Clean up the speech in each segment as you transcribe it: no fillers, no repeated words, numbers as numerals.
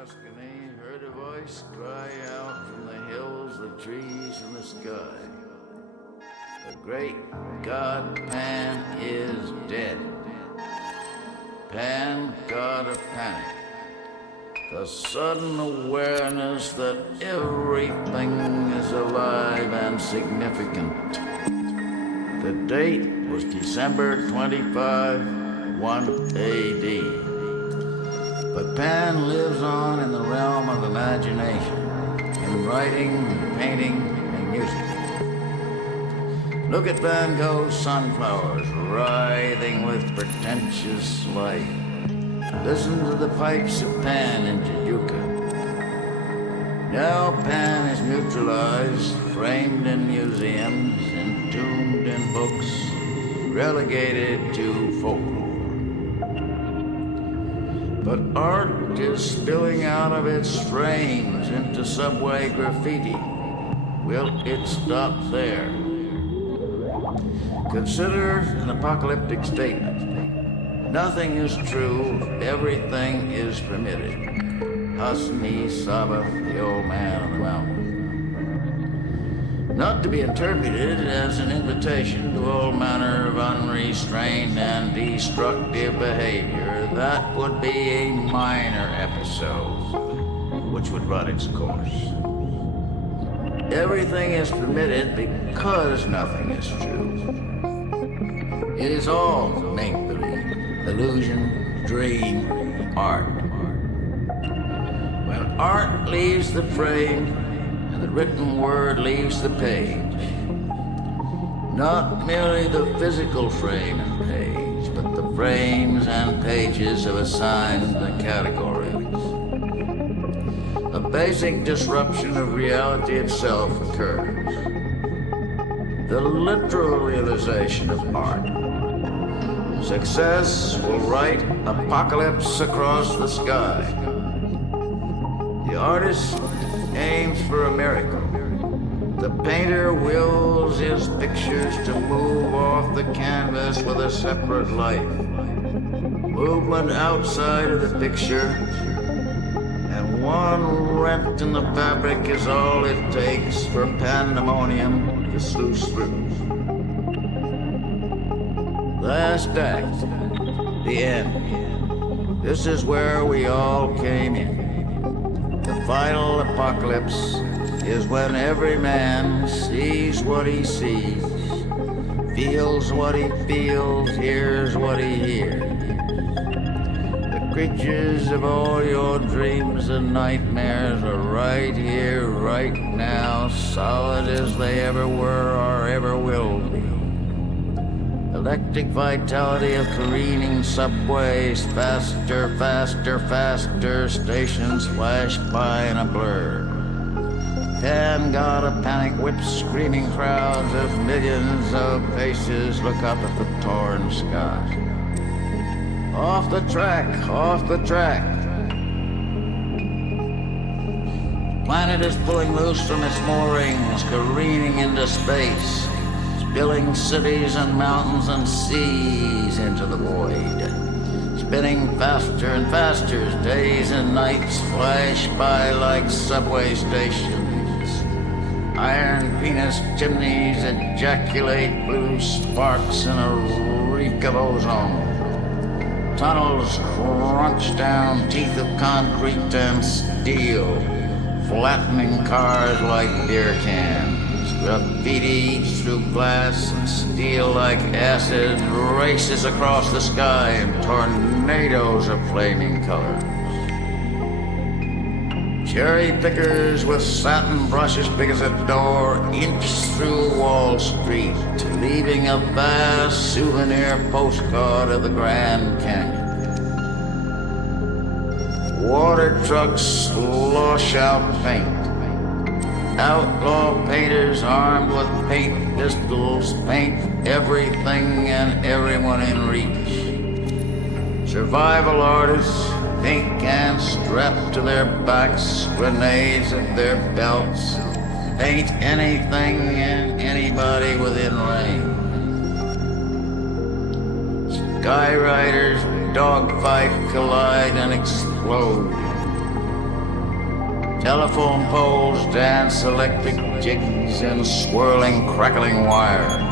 Tuscany heard a voice cry out from the hills, the trees, and the sky. The great god Pan is dead. Pan, god of panic. The sudden awareness that everything is alive and significant. The date was December 25, 1 AD. But Pan lives on in the realm of imagination, in writing, painting, and music. Look at Van Gogh's sunflowers writhing with pretentious life. Listen to the pipes of Pan in Tijuca. Now Pan is neutralized, framed in museums, entombed in books, relegated to folklore. But art is spilling out of its frames into subway graffiti. Will it stop there? Consider an apocalyptic statement. Nothing is true, everything is permitted. Hasni Saba, the old man on the mountain. Not to be interpreted as an invitation to all manner of unrestrained and destructive behavior. That would be a minor episode, which would run its course. Everything is permitted because nothing is true. It is all make-believe, illusion, dream, art. When art leaves the frame and the written word leaves the page, not merely the physical frame and page, but the frames and pages of assigned categories. A basic disruption of reality itself occurs. The literal realization of art. Success will write apocalypse across the sky. The artist aims for a miracle. The painter wills his pictures to move off the canvas with a separate life. Movement outside of the picture, and one rent in the fabric is all it takes for pandemonium to sluice through. Last act, the end. This is where we all came in. The final apocalypse is when every man sees what he sees, feels what he feels, hears what he hears. The creatures of all your dreams and nightmares are right here, right now, solid as they ever were or ever will be. Electric vitality of careening subways, faster, faster, faster, stations flash by in a blur. Pan, god of panic, whips screaming crowds of millions of faces look up at the torn sky. Off the track, off the track. Planet is pulling loose from its moorings, careening into space, spilling cities and mountains and seas into the void. Spinning faster and faster as days and nights flash by like subway stations. Iron penis chimneys ejaculate blue sparks in a reek of ozone. Tunnels crunch down teeth of concrete and steel, flattening cars like beer cans. Graffiti eats through glass and steel like acid races across the sky in tornadoes of flaming colors. Cherry pickers with satin brushes big as a door inch through Wall Street, leaving a vast souvenir postcard of the Grand Canyon. Water trucks slosh out paint. Outlaw painters armed with paint pistols paint everything and everyone in reach. Survival artists, pink and strapped to their backs, grenades at their belts, paint anything and anybody within range. Skyriders dogfight, collide, and explode. Telephone poles dance electric jigs in swirling, crackling wires.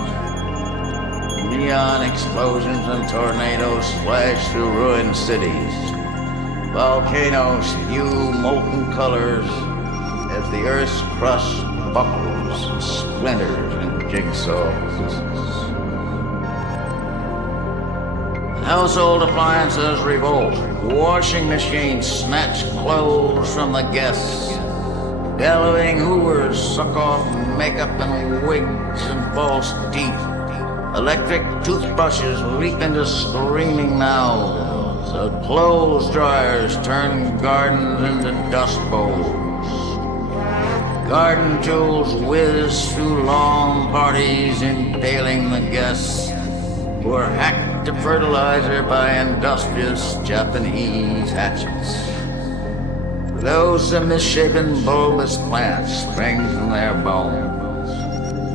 Neon explosions and tornadoes flash through ruined cities. Volcanoes spew molten colors as the Earth's crust buckles and splinters in jigsaw pieces. Household appliances revolt. Washing machines snatch clothes from the guests. Bellowing hoovers suck off makeup and wigs and false teeth. Electric toothbrushes leap into screaming mouths. Clothes dryers turn gardens into dust bowls. Garden tools whiz through lawn parties, impaling the guests who are hacked to fertilizer by industrious Japanese hatchets. Those are misshapen bulbous plants spring from their bones,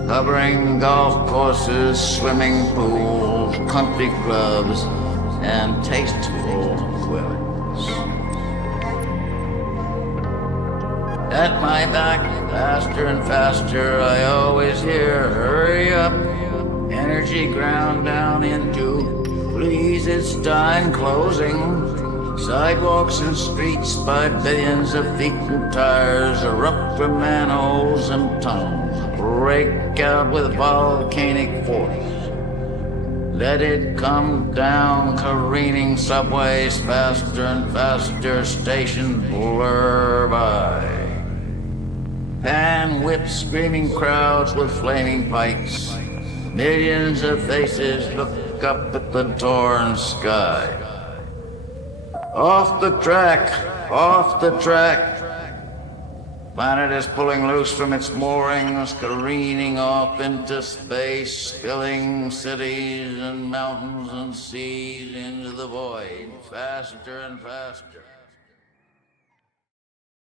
covering golf courses, swimming pools, country clubs, and tasteful dwellings. At my back, faster and faster, I always hear, hurry up, energy ground down into, please, it's time closing. Sidewalks and streets by billions of feet and tires erupt from manholes and tunnels, break out with volcanic force. Let it come down, careening subways faster and faster, stations blur by. Pan whip screaming crowds with flaming pikes. Millions of faces look up at the torn sky. Off the track, off the track. Planet is pulling loose from its moorings, careening off into space, spilling cities and mountains and seas into the void, faster and faster.